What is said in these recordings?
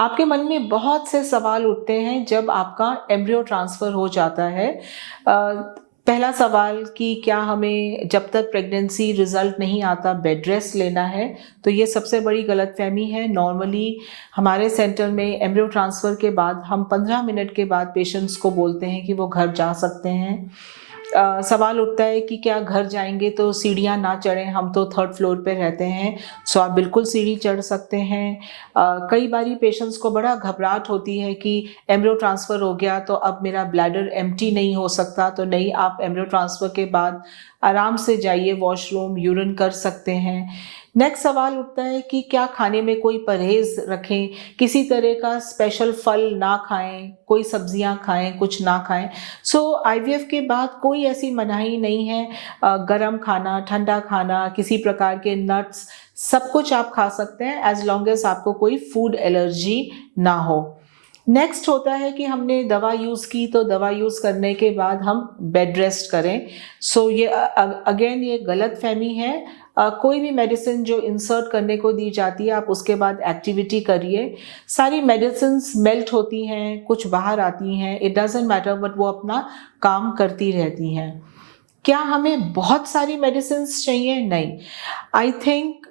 आपके मन में बहुत से सवाल उठते हैं जब आपका एम्ब्रियो ट्रांसफ़र हो जाता है। पहला सवाल कि क्या हमें जब तक प्रेगनेंसी रिज़ल्ट नहीं आता बेड रेस्ट लेना है? तो ये सबसे बड़ी गलतफ़हमी है। नॉर्मली हमारे सेंटर में एम्ब्रियो ट्रांसफ़र के बाद हम 15 मिनट के बाद पेशेंट्स को बोलते हैं कि वो घर जा सकते हैं। सवाल उठता है कि क्या घर जाएँगे तो सीढ़ियाँ ना चढ़ें, हम तो 3rd फ्लोर पे रहते हैं, सो आप बिल्कुल सीढ़ी चढ़ सकते हैं। कई बारी पेशेंट्स को बड़ा घबराहट होती है कि एम्ब्रियो ट्रांसफ़र हो गया तो अब मेरा ब्लैडर एम्प्टी नहीं हो सकता, तो नहीं, आप एम्ब्रियो ट्रांसफ़र के बाद आराम से जाइए वॉशरूम, यूरिन कर सकते हैं। नेक्स्ट सवाल उठता है कि क्या खाने में कोई परहेज़ रखें, किसी तरह का स्पेशल फल ना खाएँ, कोई सब्जियाँ खाएँ, कुछ ना खाएँ। सो आईवीएफ के बाद कोई ऐसी मनाही नहीं है। गरम खाना, ठंडा खाना, किसी प्रकार के नट्स, सब कुछ आप खा सकते हैं एज़ लॉन्ग एज़ आपको कोई फूड एलर्जी ना हो। नेक्स्ट होता है कि हमने दवा यूज़ की तो दवा यूज़ करने के बाद हम बेड रेस्ट करें। सो ये अगेन ये गलतफ़हमी है। कोई भी मेडिसिन जो इंसर्ट करने को दी जाती है, आप उसके बाद एक्टिविटी करिए। सारी मेडिसिन्स मेल्ट होती हैं, कुछ बाहर आती हैं, इट डज़न्ट मैटर, बट वो अपना काम करती रहती हैं। क्या हमें बहुत सारी मेडिसिन्स चाहिए? नहीं। आई थिंक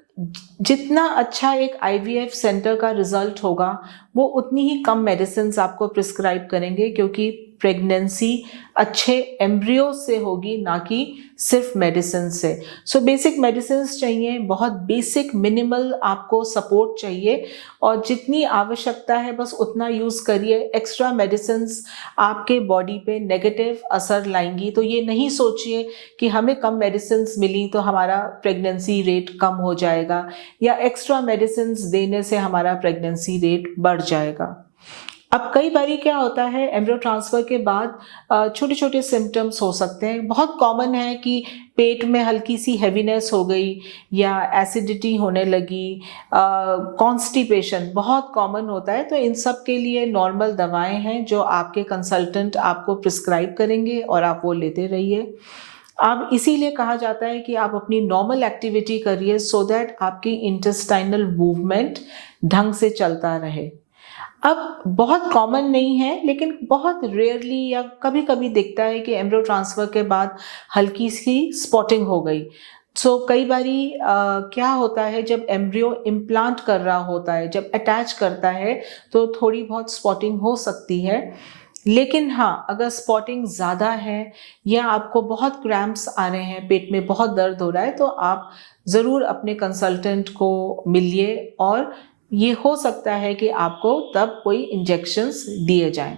जितना अच्छा एक आईवीएफ सेंटर का रिज़ल्ट होगा, वो उतनी ही कम मेडिसिन्स आपको प्रिस्क्राइब करेंगे, क्योंकि प्रेगनेंसी अच्छे एम्ब्रियो से होगी, ना कि सिर्फ मेडिसिन से। सो बेसिक मेडिसिन्स चाहिए, बहुत बेसिक मिनिमल आपको सपोर्ट चाहिए, और जितनी आवश्यकता है बस उतना यूज़ करिए। एक्स्ट्रा मेडिसिन्स आपके बॉडी पे नेगेटिव असर लाएंगी, तो ये नहीं सोचिए कि हमें कम मेडिसिन्स मिली तो हमारा प्रेगनेंसी रेट कम हो जाएगा, या एक्स्ट्रा मेडिसिन्स देने से हमारा प्रेगनेंसी रेट बढ़ जाएगा। अब कई बारी क्या होता है, एम्ब्रियो ट्रांसफ़र के बाद छोटे-छोटे सिम्पटम्स हो सकते हैं। बहुत कॉमन है कि पेट में हल्की सी हेवीनेस हो गई, या एसिडिटी होने लगी, कॉन्स्टिपेशन बहुत कॉमन होता है। तो इन सब के लिए नॉर्मल दवाएँ हैं जो आपके कंसल्टेंट आपको प्रिस्क्राइब करेंगे, और आप वो लेते रहिए। अब इसीलिए कहा जाता है कि आप अपनी नॉर्मल एक्टिविटी करिए, सो दैट आपकी इंटेस्टाइनल मूवमेंट ढंग से चलता रहे। अब बहुत कॉमन नहीं है, लेकिन बहुत रेयरली या कभी-कभी दिखता है कि एम्ब्रियो ट्रांसफ़र के बाद हल्की सी स्पॉटिंग हो गई। सो कई बारी क्या होता है, जब एम्ब्रियो इम्प्लांट कर रहा होता है, जब अटैच करता है, तो थोड़ी बहुत स्पॉटिंग हो सकती है। लेकिन हाँ, अगर स्पॉटिंग ज़्यादा है, या आपको बहुत क्रैम्प्स आ रहे हैं, पेट में बहुत दर्द हो रहा है, तो आप ज़रूर अपने कंसल्टेंट को मिलिए, और ये हो सकता है कि आपको तब कोई इंजेक्शंस दिए जाएँ।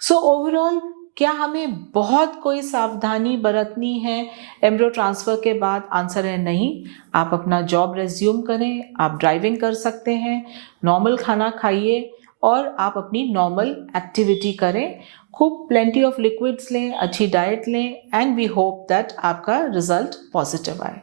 सो ओवरऑल क्या हमें बहुत कोई सावधानी बरतनी है एम्ब्रियो ट्रांसफ़र के बाद? आंसर है नहीं। आप अपना जॉब रिज़्यूम करें, आप ड्राइविंग कर सकते हैं, नॉर्मल खाना खाइए, और आप अपनी नॉर्मल एक्टिविटी करें। खूब प्लेंटी ऑफ लिक्विड्स लें, अच्छी डाइट लें, एंड वी होप दैट आपका रिज़ल्ट पॉज़िटिव आए।